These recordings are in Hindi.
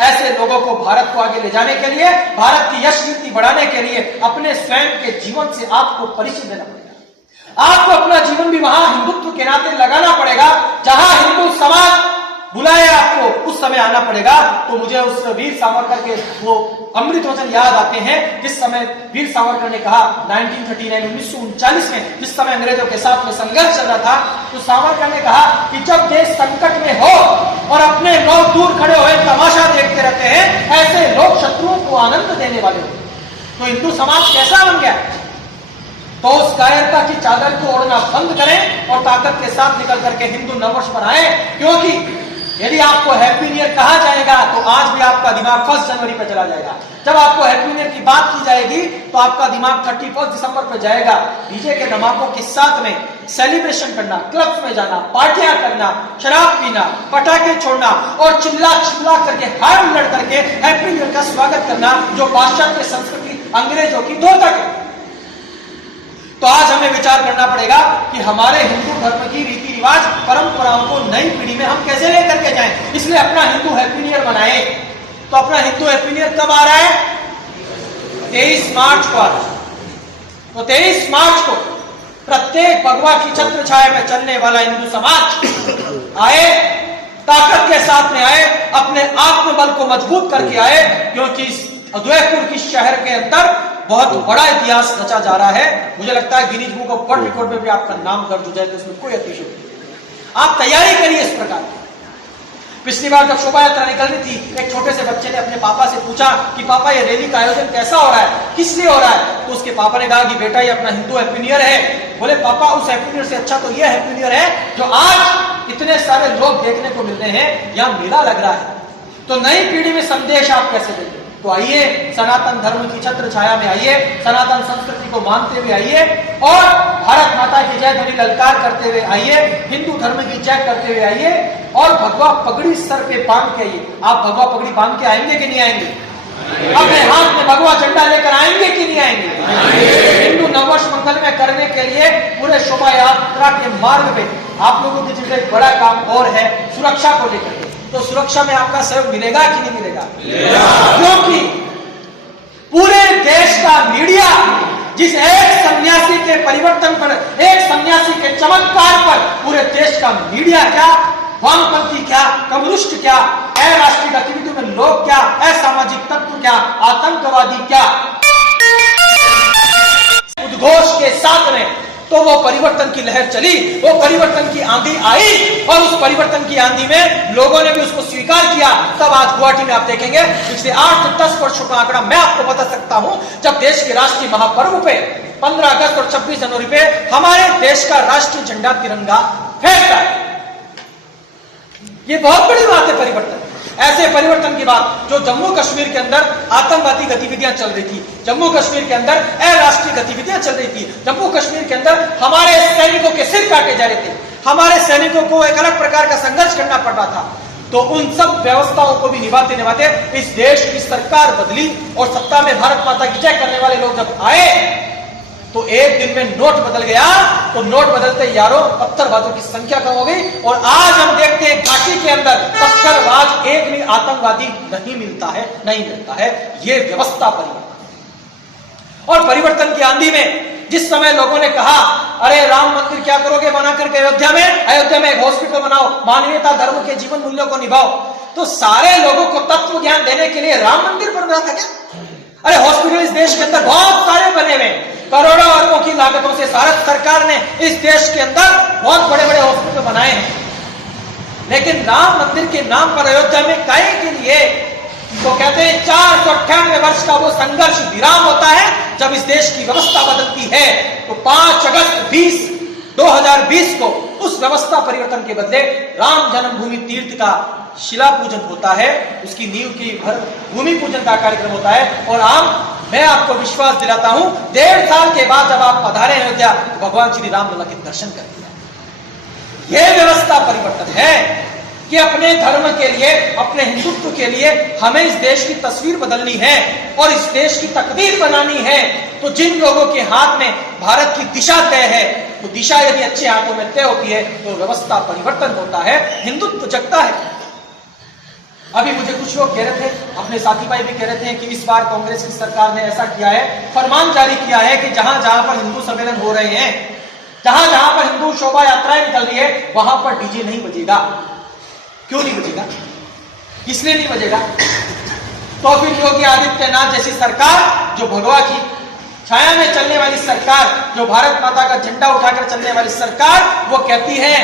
ऐसे लोगों को भारत को आगे ले जाने के लिए, भारत की यश कीर्ति बढ़ाने के लिए अपने स्वयं के जीवन से आपको परिचय देना पड़ेगा। आपको अपना जीवन भी वहां हिंदुत्व के नाते लगाना पड़ेगा। जहां हिंदू समाज बुलाए आपको, उस समय आना पड़ेगा। तो मुझे उस वीर सावरकर के वो अमृत वचन याद आते हैं, जिस समय वीर सावरकर ने कहा 1939 में, जिस समय अंग्रेजों के साथ में संघर्ष चल रहा था, तो सावरकर ने कहा कि जब देश संकट में हो और अपने लोग दूर खड़े हुए तमाशा देखते रहते हैं, ऐसे लोग शत्रुओं को आनंद देने वाले हो। तो हिंदू समाज कैसा बन गया? तो उस कायरता की चादर को ओढ़ना बंद करें और ताकत के साथ निकल करके हिंदू नववर्ष पर आए। क्योंकि यदि आपको हैप्पी न्यू ईयर कहा जाएगा तो आज भी आपका दिमाग 1 जनवरी पर चला जाएगा। जब आपको हैप्पी न्यू ईयर की बात की जाएगी तो आपका दिमाग 31 दिसंबर पर जाएगा। डीजे के धमाकों के साथ में सेलिब्रेशन करना, क्लब्स में जाना, पार्टियां करना, शराब पीना, पटाखे छोड़ना और चिल्ला चिल्ला करके हाय हुल्लड़ करके हैप्पी न्यू ईयर का स्वागत करना, जो पाश्चात्य संस्कृति अंग्रेजों की द्योतक है। तो आज हमें विचार करना पड़ेगा कि हमारे हिंदू धर्म की रीति रिवाज परंपराओं को नई पीढ़ी में हम कैसे लेकर के जाएं। इसलिए अपना हिंदू हैप्पी न्यू ईयर मनाएं। तो अपना हिंदू हैप्पी न्यू ईयर कब आ रहा है? 23 मार्च को आ रहा है। तो 23 मार्च को प्रत्येक भगवा की छत्र छाया में चलने वाला हिंदू समाज आए, ताकत के साथ में आए, अपने आत्मबल को मजबूत करके आए। क्योंकि उदयपुर की शहर के अंदर बहुत बड़ा इतिहास रचा जा रहा है। मुझे लगता है Guinness book of world record में भी आपका नाम दर्ज हो जाए तो इसमें कोई अतिशयोक्ति नहीं। आप तैयारी करिए इस प्रकार की। पिछली बार जब शोभा यात्रा निकल रही थी, एक छोटे से बच्चे ने अपने पापा से पूछा कि पापा ये रैली का आयोजन कैसा हो रहा है, किस लिए हो रहा है? तो उसके पापा ने कहा कि बेटा ये अपना हिंदू हैप्पी न्यू ईयर है। बोले पापा उस हैप्पी न्यू ईयर से अच्छा तो ये हैप्पी न्यू ईयर है जो आज इतने सारे लोग देखने को मिल रहे हैं, यहाँ मेला लग रहा है। तो नई पीढ़ी में संदेश आप कैसे देंगे? तो आइए सनातन धर्म की छत्र छाया में आइए, सनातन संस्कृति को मानते हुए आइए और भारत माता की जय ध्वनि ललकार करते हुए आइए, हिंदू धर्म की जय करते हुए आइए और भगवा पगड़ी सर पे बांध के आइए। आप भगवा पगड़ी बांध के आएंगे कि नहीं आएंगे? अपने हाथ में भगवा झंडा लेकर आएंगे कि नहीं आएंगे? हिंदू नववर्ष मंगलमय करने के लिए पूरे शोभा यात्रा के मार्ग पे आप लोगों की जिम्मेदारी बड़ा काम और है, सुरक्षा को लेकर। तो सुरक्षा में आपका सहयोग मिलेगा कि नहीं मिलेगा? क्योंकि पूरे देश का मीडिया जिस एक सन्यासी के परिवर्तन पर, एक सन्यासी के चमत्कार पर पूरे देश का मीडिया क्या, वामपंथी क्या, कम्युनिस्ट क्या, अराष्ट्रीय गतिविधियों में लोग क्या, असामाजिक तत्व क्या, आतंकवादी क्या, उद्घोष के साथ में तो वो परिवर्तन की लहर चली, वो परिवर्तन की आंधी आई और उस परिवर्तन की आंधी में लोगों ने भी उसको स्वीकार किया। तब आज गुवाहाटी में आप देखेंगे पिछले 8 से 10 वर्षों का आंकड़ा मैं आपको बता सकता हूं, जब देश के राष्ट्रीय महापर्व पे 15 अगस्त और 26 जनवरी पे हमारे देश का राष्ट्रीय झंडा तिरंगा फहरता है। ये बहुत बड़ी बात है परिवर्तन। ऐसे परिवर्तन की बात जो जम्मू कश्मीर के अंदर आतंकवादी गतिविधियां चल रही थी, जम्मू कश्मीर के अंदर अराष्ट्रीय गतिविधियां चल रही थी, जम्मू कश्मीर के अंदर हमारे सैनिकों के सिर काटे जा रहे थे, हमारे सैनिकों को एक अलग प्रकार का संघर्ष करना पड़ रहा था। तो उन सब व्यवस्थाओं को भी निभाते निभाते इस देश की सरकार बदली और सत्ता में भारत माता की जय करने वाले लोग जब आए तो एक दिन में नोट बदल गया। तो नोट बदलते यारों पत्थरबाजों की संख्या कम हो गई और आज हम देखते हैं घाटी के अंदर पत्थरबाज एक भी आतंकवादी नहीं मिलता है। ये व्यवस्था परिवर्तन और परिवर्तन की आंधी में जिस समय लोगों ने कहा अरे राम मंदिर क्या करोगे बना करके अयोध्या में एक हॉस्पिटल बनाओ, मानवीयता धर्म के जीवन मूल्यों को निभाओ, तो सारे लोगों को तत्व ज्ञान देने के लिए राम मंदिर बन रहा था क्या? अरे हॉस्पिटल इस देश के अंदर बहुत सारे बने हुए, करोड़ों अरबों की लागतों से भारत सरकार ने इस देश के अंदर बहुत बड़े बड़े हॉस्पिटल बनाए हैं, लेकिन राम मंदिर के नाम पर अयोध्या में काहे के लिए? तो कहते हैं 498 वर्ष का वो संघर्ष विराम होता है जब इस देश की व्यवस्था बदलती है। तो 5 अगस्त 2020 को उस व्यवस्था परिवर्तन के बदले राम जन्मभूमि तीर्थ का शिला पूजन होता है, उसकी नींव की भूमि पूजन का कार्यक्रम होता है। और मैं आपको विश्वास दिलाता हूं 1.5 साल के बाद जब आप पधारे अयोध्या, भगवान श्री राम लला के दर्शन कर दिया। यह व्यवस्था परिवर्तन है कि अपने धर्म के लिए, अपने हिंदुत्व के लिए हमें इस देश की तस्वीर बदलनी है और इस देश की तकदीर बनानी है। तो जिन लोगों के हाथ में भारत की दिशा तय है, तो दिशा यदि अच्छे हाथों में तय होती है तो व्यवस्था परिवर्तन होता है, हिंदुत्व जगता है। अभी मुझे कुछ लोग कह रहे थे, अपने साथी भाई भी कह रहे थे कि इस बार कांग्रेस की सरकार ने ऐसा किया है, फरमान जारी किया है कि जहां जहां पर हिंदू सम्मेलन हो रहे हैं, जहां जहां पर हिंदू शोभा यात्राएं निकल रही है, वहां पर डीजे नहीं बजेगा। क्यों नहीं बजेगा? इसलिए नहीं बजेगा तो फिर योगी आदित्यनाथ जैसी सरकार, जो भगवा की छाया में चलने वाली सरकार, जो भारत माता का झंडा उठाकर चलने वाली सरकार, वो कहती है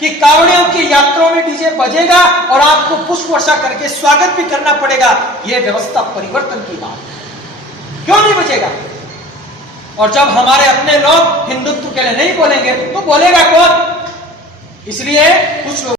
कि कांवड़ियों की यात्राओं में डीजे बजेगा और आपको पुष्प वर्षा करके स्वागत भी करना पड़ेगा। यह व्यवस्था परिवर्तन की बात है। क्यों नहीं बजेगा? और जब हमारे अपने लोग हिंदुत्व के लिए नहीं बोलेंगे तो बोलेगा कौन? इसलिए कुछ लोग